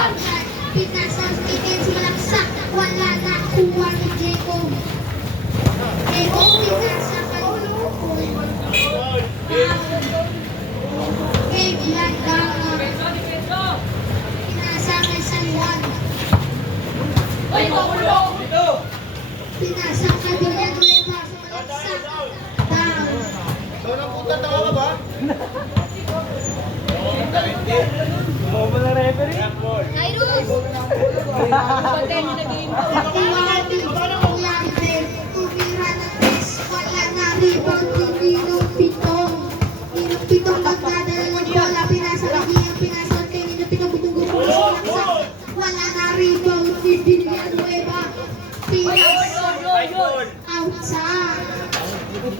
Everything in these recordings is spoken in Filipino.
Pinasang tickets malaksak, wala na kuha ni Jacob. Pinasa kay Blandanga. Pinasa kay San Juan. Pinasa kay Villanueva. Malaksak. Down. Doon ang punta, tawa ka ba? Nairus! Tumira na tres, wala na rebound yung Ninong Pitong. Ninong Pitong magdadala ng bola, pinasa kay pinasa kay Ninong Pitong, butong-butong, wala na rebound ni Villanueva. Pinasa outside.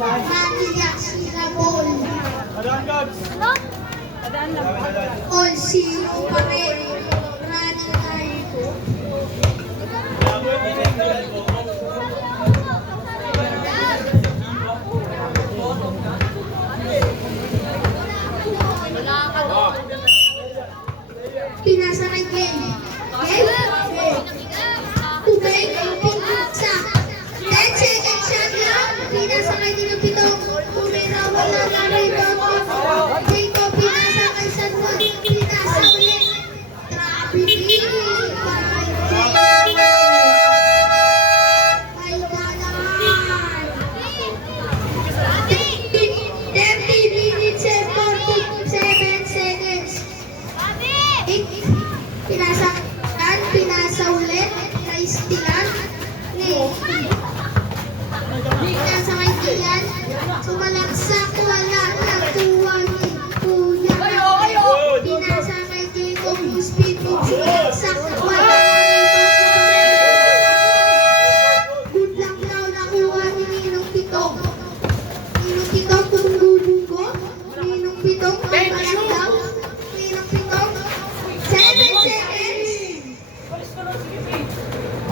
Maniyak sila ball. All zero pa rin. Running time. Pinasa kay Glenn. Tubig, pinasa. 10 seconds shot lang. Pinasa kay Ninong Pitong. Tumira, wala na rebound. Jacob, pinasa kay San Juan. Pinasa ulit. Grabe din. Ay, dalaan. 30 minutes and 47 seconds. Pinasa ulit. Kay Stilan. Pinasa kay Stilan. Sumalaksak, wala na tuwa ni Kuya. Pinasa kay Jacob yung speed move. Sumalaksak, wala na good luck daw nakuha ni Ninong Pitong. Ninong Pitong tumulunggo. Ninong Pitong mabayak daw. Ninong Pitong 7 seconds.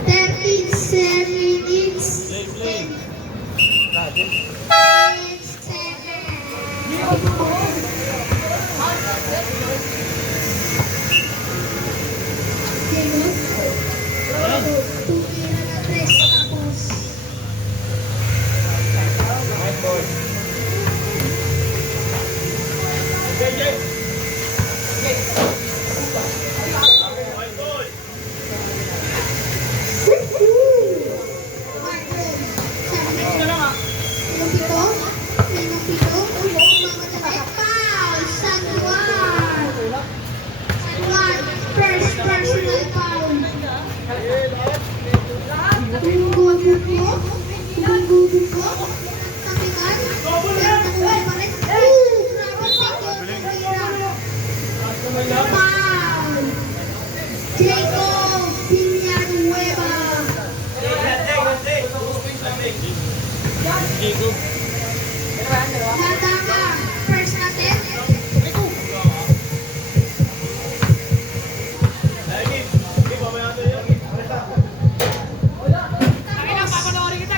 37 minutes. 8 tumira na tres tapos. First personal foul. Gugugug mo? Gugugug mo? Kapitan? Pero nakuha pa rin. Grabe foul. Jacob Villanueva. Latanga. First natin.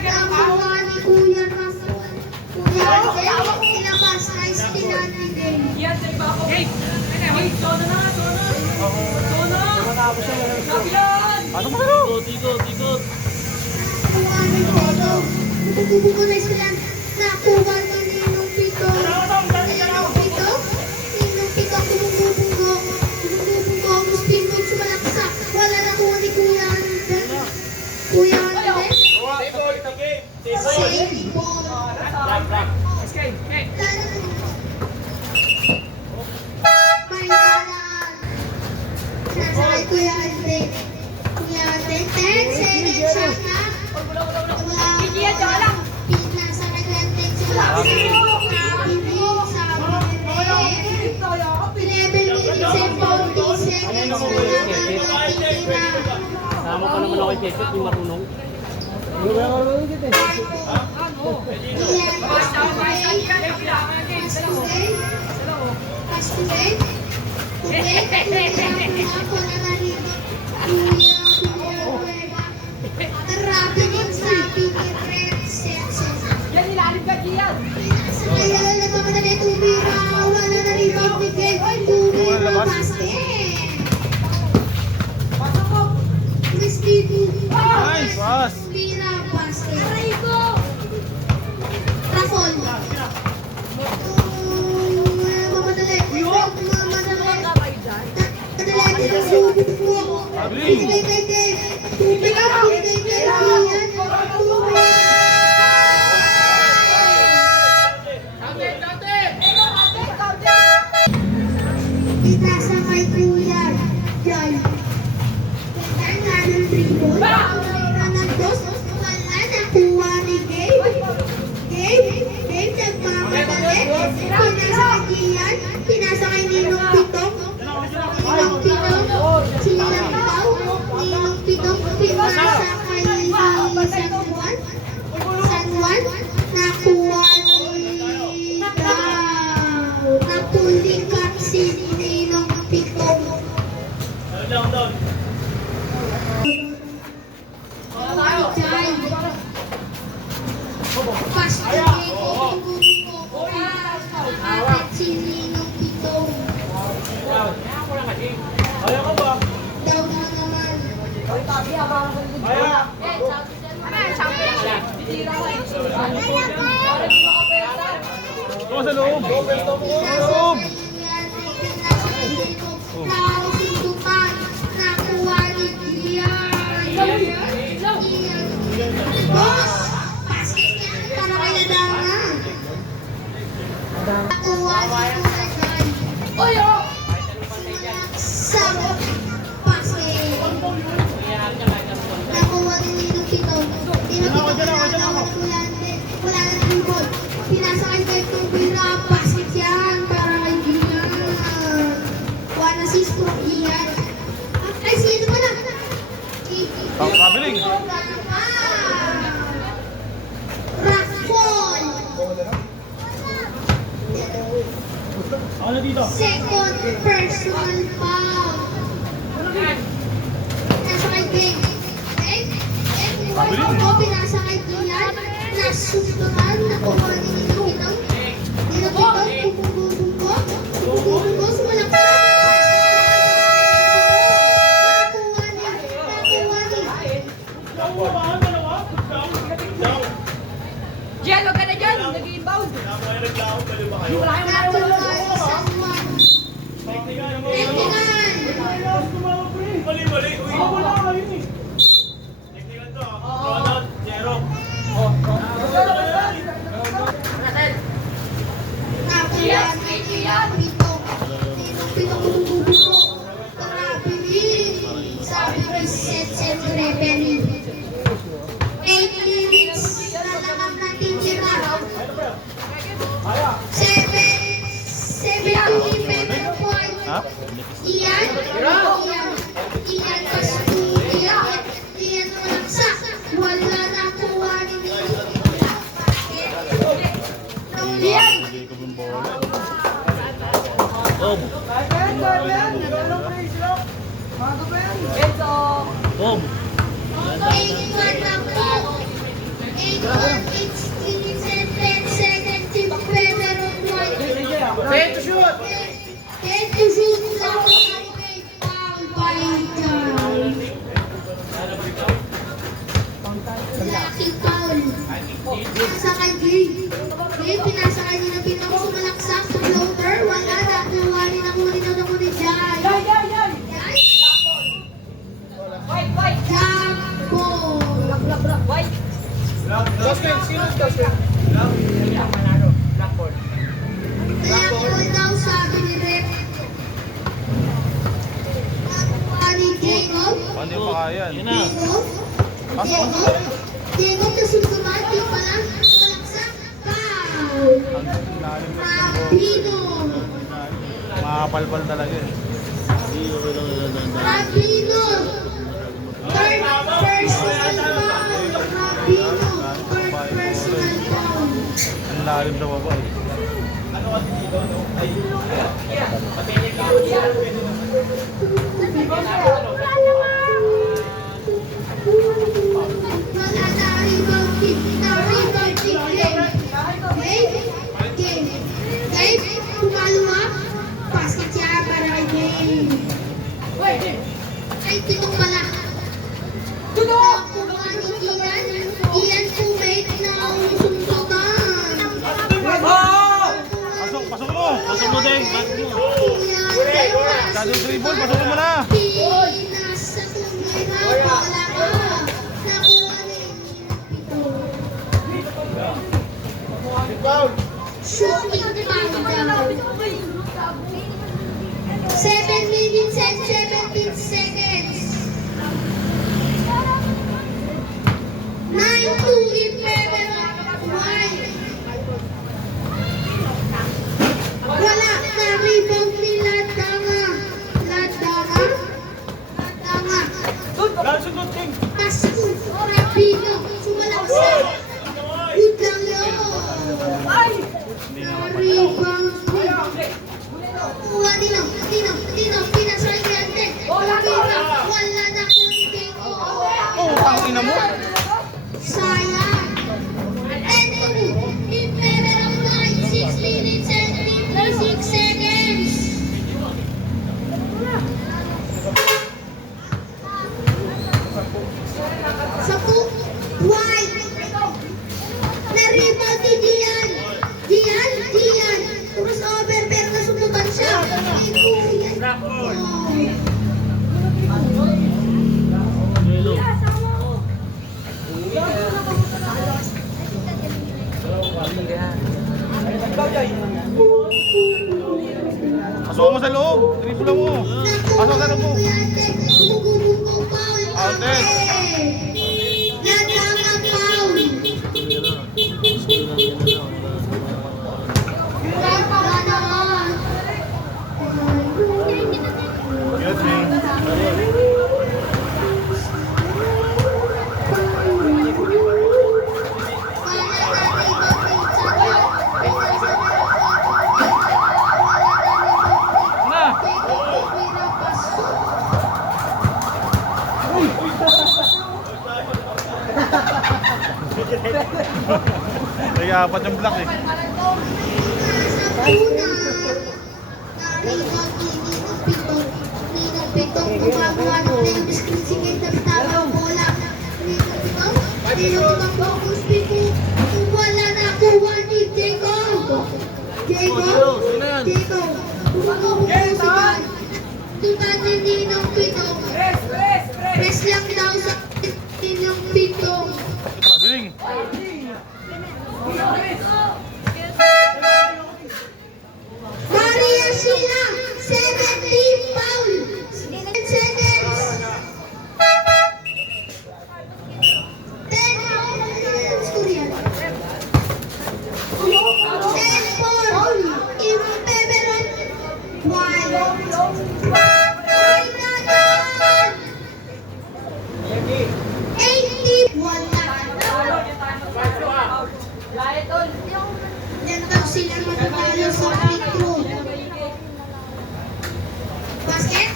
Nakuha ni Kuya Rafael. Kuya Rafael. Ilabas na Stilan ni Dane. Nakuha ni Pito. Bububog ko na Stilan. Nakuha ni Ninong Pito. Ninong Pito. Ninong Pito. Bumubunggo. Bumubunggo. Spin move sumalaksak. Wala na kuha ni Kuya Andre. Kuya Andre. Save ball. May dalaan. Nasa kay Kuya Andre. Kuya Andre. 10 seconds shot na. Wala. Pinasa kay Kuya Andre. Level minutes and 40 seconds na lang ang matitira. Sama pa naman ako kay Jeket, yung marunong. Grabe yung sabi ni Princess. Yan, ilalim ka, Gian. Sa kaya naman na tumira. Wala na rebound ni Glenn. Tumira basket. huling kapsin ni Ninong Pitong. Jai. Pastigay ko, tugunin ko ko at si Ninong Pitong. Ayaw ka ba? Daw mo naman. Ayaw! Ito sa loob! Loob! Boss! Pasis yan para kay Ladanga. Nakuha ni Kulagay. Oyo! Sa pasis. Nakuha ni Ninong Pitong. Ninong Pitong wala na dribble. Pinasa kay Vector Vera. Pasis yan para kay Gian. One assist for Gian. Ay, sino pa na? Kabiling! Raffol. Ano dito? Second personal foul. Nasa kay Greg. Ako pinasa kay Gian. Nasuntutan. Nakuha ni Ninong Pitong. Ninong Pitong. Bububong ko. Bububong ko. Sumalak sa nakuha ni. Jen, huwag ka na dyan. Nag-inbound. Wala kayong Nakuha ni San Juan. 99. Mali! Uy! Wala ka yun eh! Teknikan to ah. Ronald, Jero. Nakuha ni Ninong Pitong. Ninong Pitong bububong ko. Karapili. Sabi ni Seth and Reverie. 8 minutes na lang ang natitira. 77 point. Iyan Pasturia. Iyan Malaksa. Wala na kuha ni Iyan. Enzo. 81 na po. 81 minutes and 10 seconds. Si Pedro White. Ready to shoot! Head to shoot lang ang may foul by John. Lucky foul. Pinasa kay Green. Green, pinasa kay Ninong Pitong. Sumalaksak sa floater. Wala na. Nawarin ako ni Jai. Yay! Jai? White! Jumbo. White! Justin, sino si Justin? Blackball daw sabi ni Rep. Nakuha ni Jacob. Paano yung pakayan? Jacob na suntukan. Di pala. Malaksak. Foul. Rabino. Makapalpal talaga eh. Rabino. Third personal foul. Rabino. Third personal foul. Ang lalim sa baba eh. Wala na rebound kick. Na rebound kick. Game. Pumalawa. Basket siya para kay Game. Ay, Pitong pala. Nakuha ni Ian. Ian Kumate na suntukan. Pasok mo! Pasok mo din! Ian, Shadow dribble, pasok mo na! Pinasa tunay na wala ka. Nakuha ni Pitong. Shooting foul daw. 7 minutes and 17 seconds. 9-2 in favor of White. Wala na rebound ni Ladanga. Lalo King! Pasko. Rapino. Sumalaksak. Good lang yun. Ay! Hindi naman Rebound ni Blackboard. Yellow. Pasok mo sa loob. Tripula mo. Pasok sa loob mo. Outed. Ladangan foul. Ladangan. Yes, man. Na. Kaya apat yung block eh. Press lang daw sa ng pitong. Biling. Maria Sheila, 17 foul. 10 seconds. 10 Korean. 10 foul. Impeberon. Wild. Final. 80. Wala. Yan daw sila mananalo sa free throw. Basket?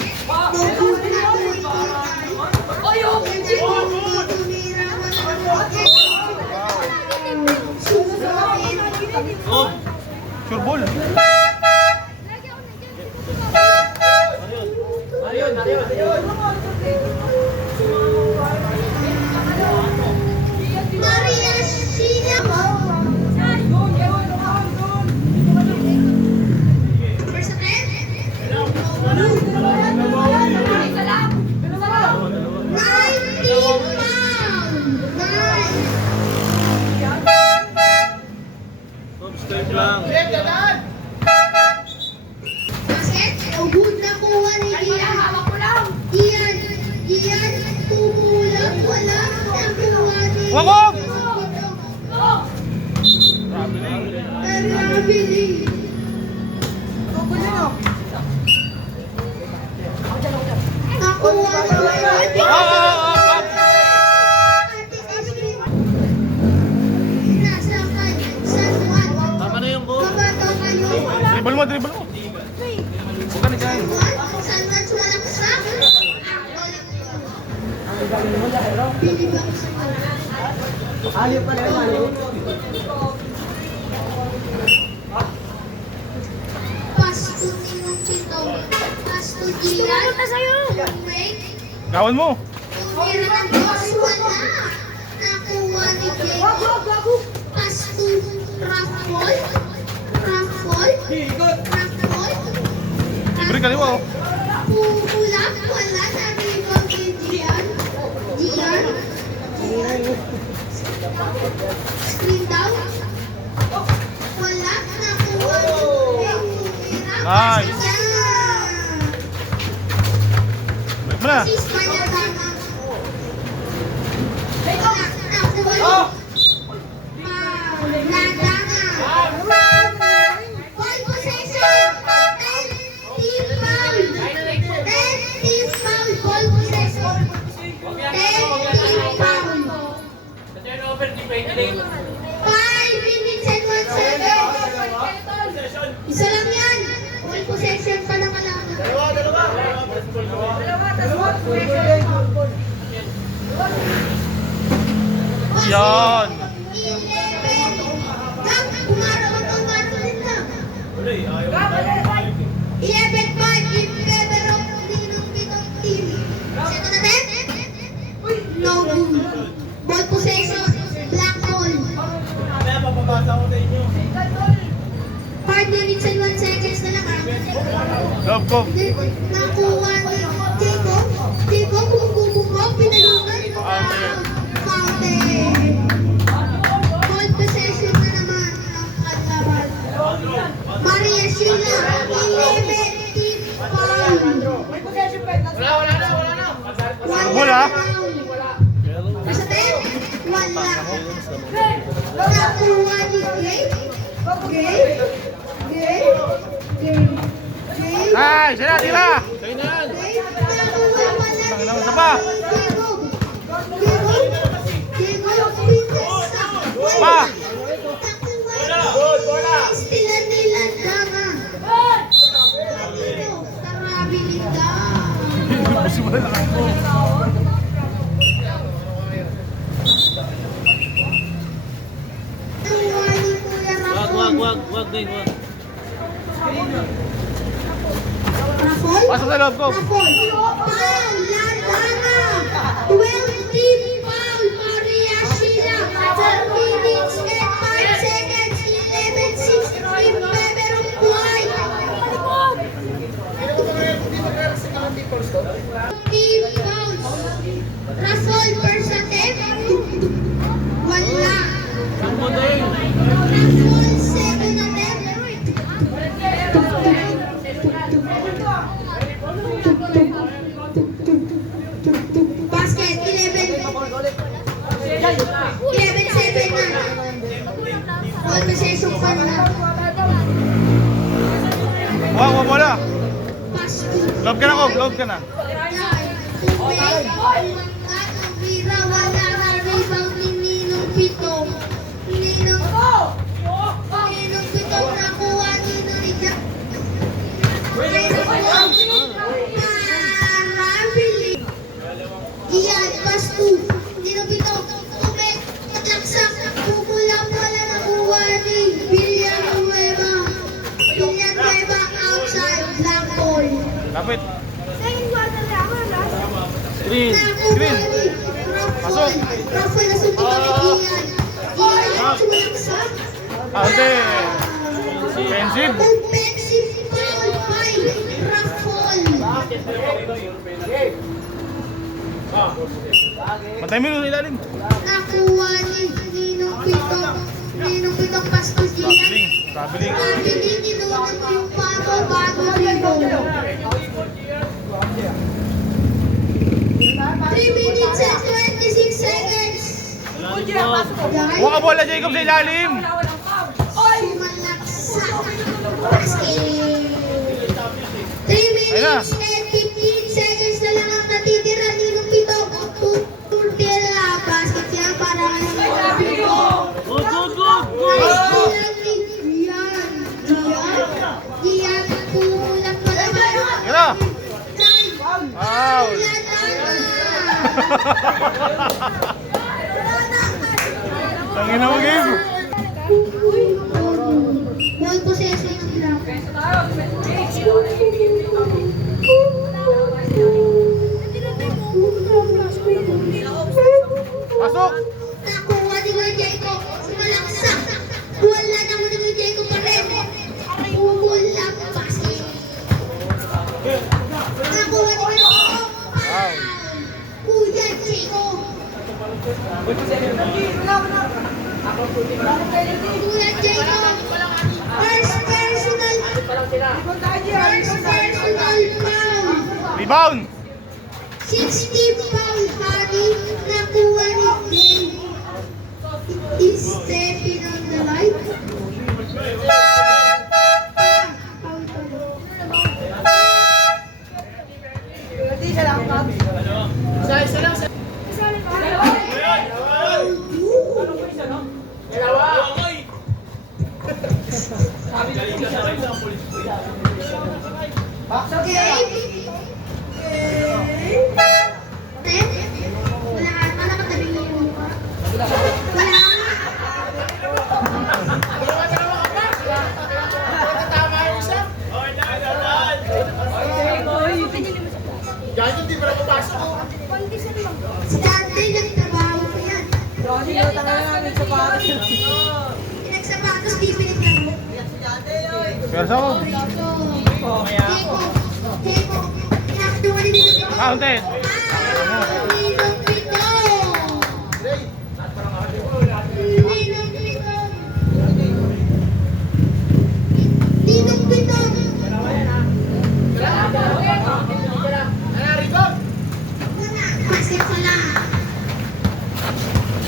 No good na to ito. Oy, okay, Jimmy. Tumira mo na ng basket. Susunod. Sure ball. Maria Sheila. First attempt. 19 pound. 9. Basket? No good na kuha ni Ian. Ian, tumulang. Wala nakuha ni Wag! Marabili. Nakuha na Nasa San Juan. Tama na yung goal. Mabato kayo. Dribble mo, dribble mo. Bukan ni Jan. San Juan, walang sak. Bili ba ako sa'yo? Pasto ninong pito. Pasto Gian. Break. Gawan mo. Tumira ng boss. Wala. Nakuha ni Diego. Pasto Raffol. Libre ka liwa oh. Pulak. Wala na rebound ni Gian. Screen down. Wala. Nakuha ni Tumira. Nice. Balik mo na. Sis Mayagana. Wala. Nakuha ni Ladana. Ball possession. 10 team foul. 10 team foul. Ball possession. 10 team foul. Turnover defending. 5 minutes and 1 second. Isa lang yan. Ball possession pa lang alam. Yan. 11. Gab, kumaraon ang din na. 11-5. Impeberon ninong pitong team. Second attempt. No good. Ball possession. Black ball. 5 minutes and 1 seconds na lang ah. Go. Love ko. Nakuha ni Jacob. Jacob, bumubog, pinalungan mo ang fountain. Ball possession na naman ang kalaban. Maria Sheila, 11 team foul. Wala. Nasa 10? Wala. Nakuha ni Gay. Gay. Gay. Gay. Gay. Ay, sila, sila. Gay. Nakuha pala ni Isa pa. Jacob. Jacob. Jacob, pinasa. Pa. Nakuha ni Stila nila Dama. Tarabilita. Simula na ako. Nakuha ni Kuya Rafon. Wag, Ding, wag. Rafon? Pasok sa loob ko. Rafon. Foul, Ladana. 12 team foul, Maria Sheila. 10 minutes and 5 seconds. 11-6 team Beberong White. Team fouls. Rasol first attempt. Wala. Saan mo, Ding? Rasol second attempt. Basket, 11-7 na. All possession pa na. Wag, wala. Pass to Love ka na ko, love ka na. Tubig. Vira, wala na rebound ni Ninong Pitong. Ninong Pitong nakuha ni Norija. Marabili. Iyan, pass to Ninong Pitong. Tubig, matlaksak. Pumulang wala nakuha ni Villanueva. Villanueva outside, black ball. Lapit. Screen. Screen. Pasok. Rafael na sunod kami Ian. Ian, sumalaksak. Ante. Offensive. Offensive foul by Rafael. Matay mo yung ilalim. Nakuha ni Ninong Pitong. Ninong Pitong pass to Traveling. Ian. Traveling. Nabili ninunod yung bago rebound. 3 minutes and 26 seconds. Guys, Huwag ka bola, Jacob, sa ilalim. sumalaksak. Basket. 3 minutes and 15 seconds na lang ang natitira ni Lupito. Tuturdela. Basket yan para kay Lupito. Nice lang ni Gian. Gian, kulang pa naman. Tira. Time. Wow. Tangin na mo, game. Ball possession sila. Pasok. Nakuha ni Kuya Jacob. Sumalaksak. Wala na mo ni Kuya Jacob pa rin. Umulang basket. Nakuha ni Kuya Jacob. Kuya Jacob. Kuya Jacob. First personal foul. Rebound. 60 foul, Harry. Nakuha ni Dave. Is stepping on the light. Dati nagtrabaho ko yan. Pinagsapatos, di pinagtrabaho. Pero sa ako. Jacob. Counted. Ninong Pitong. Ninong Pitong. Ninong Pitong. Pasok ko lang.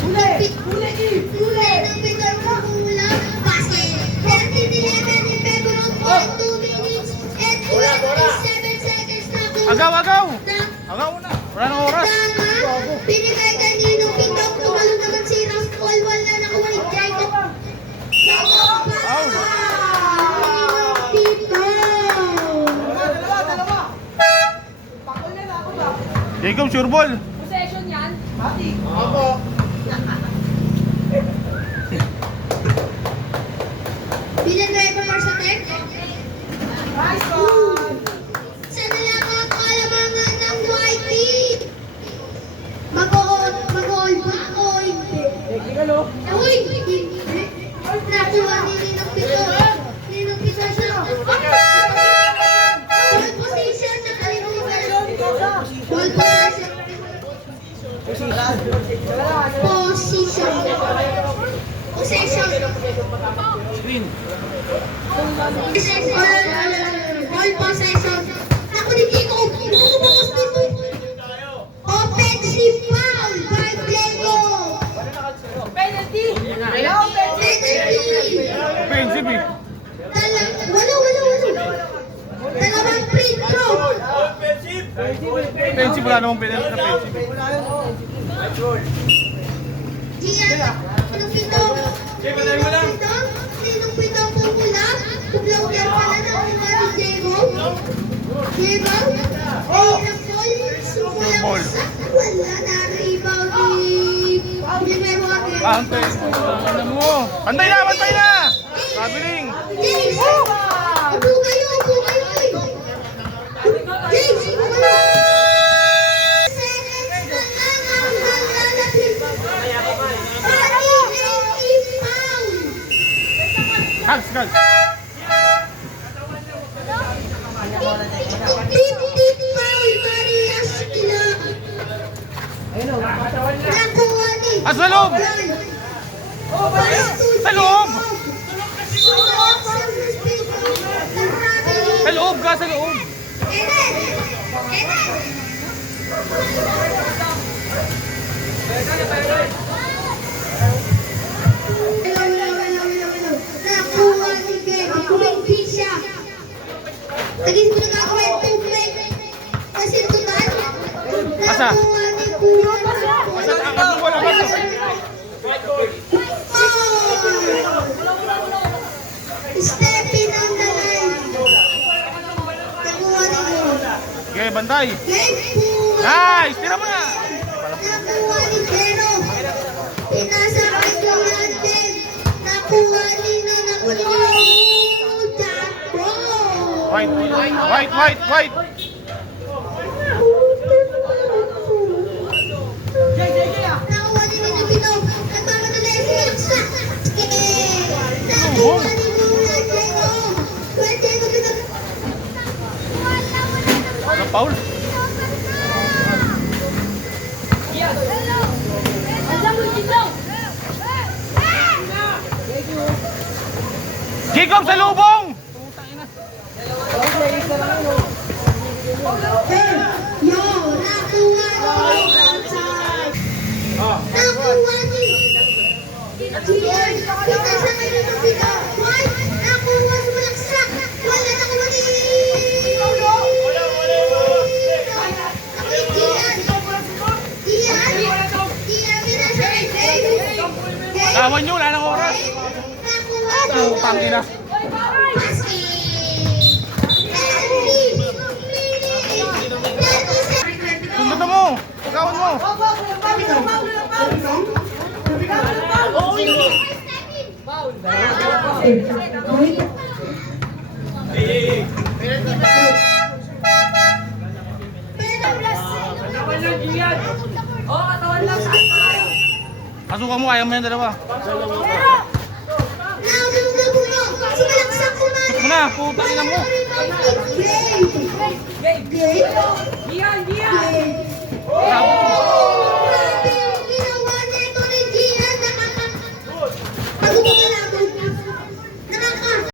Ninong Pitong kukulang. Pasok. 13-11 in favor of 2 minutes and 27 seconds na kulang. Agaw, agaw. Na Agaw na. Wala nang oras. tama, binigay kaninong Pitong, tumalo naman si Ross Paul, wala nakuha ni Jacob. Jacob Foul. Ninong Pitong. Jacob, sure ball. Possession yan. Bilang driver sa tech. Sana lang ang kalamangan ng whitey. Mag-all ba ako? Hindi. Uy! Hindi. Nakuha ni Ninong Pitong. Ninong Pitong siya. Ball position sa kalimutan. Ball position. Possession. Screen. Ball possession. Ako ni Kiko. Bumubukas dito. Offensive foul by Diego. Penalty. Penalty. Offensive eh. Walo. Dalawang free throw. Offensive. Offensive, wala namang penalty na offensive. Gian, Ninong Pitong. Ninong Pitong pumula. Kublong yan pala na kuha ni Diego. Diego. Ninong Paul. Sumulang sa. Wala na rebound ni Primero Agel. Counted. Ano mo? Pantay na! Traveling. James! Upo kayo! James! Upo kayo! Seconds na lang ang malalapit. Foul! Hugs. 50 foul, Marias Kila. Nakuha ni. Sa loob! Sa loob! Sa loob ka, sa loob! Nakuha ni Bebe, kumingpi siya. Tagis mo na gagawin, tubig. Kasi total, Asa? nakuha ni Kuya. Ang wala ba ito? Stepping on the line. Nakuha ni Kuya. Okay, bantay. Game Kuya. Nice! Tira mo na! Nakuha ni Pero. Pinasa kay Kuya din. Nakuha ni Nanakulo. Japo. White! Nakuha ni Nino. Nagmamadali si Yaksa. Nakuha ni Kuya Diego. Kuya Diego pinag... Ano, Paul? Jacob sa lubong! Yo, nakuha ni outside. Nakuha ni... Gian, pinasa kayo ng Pino. White, nakuha sa malaksak. Wala nakuha ni... Gian, pinasa kay David. Lawan nyo, wala nang oras. Nakuha ni... Putang ina. Sundan mo! Pagkawan mo! Pasukan mo, ayaw mo yan dalawa. Sumalaksak ko na. Muna, putang ina mo. Game. Gian, Gian! Yay! Sabog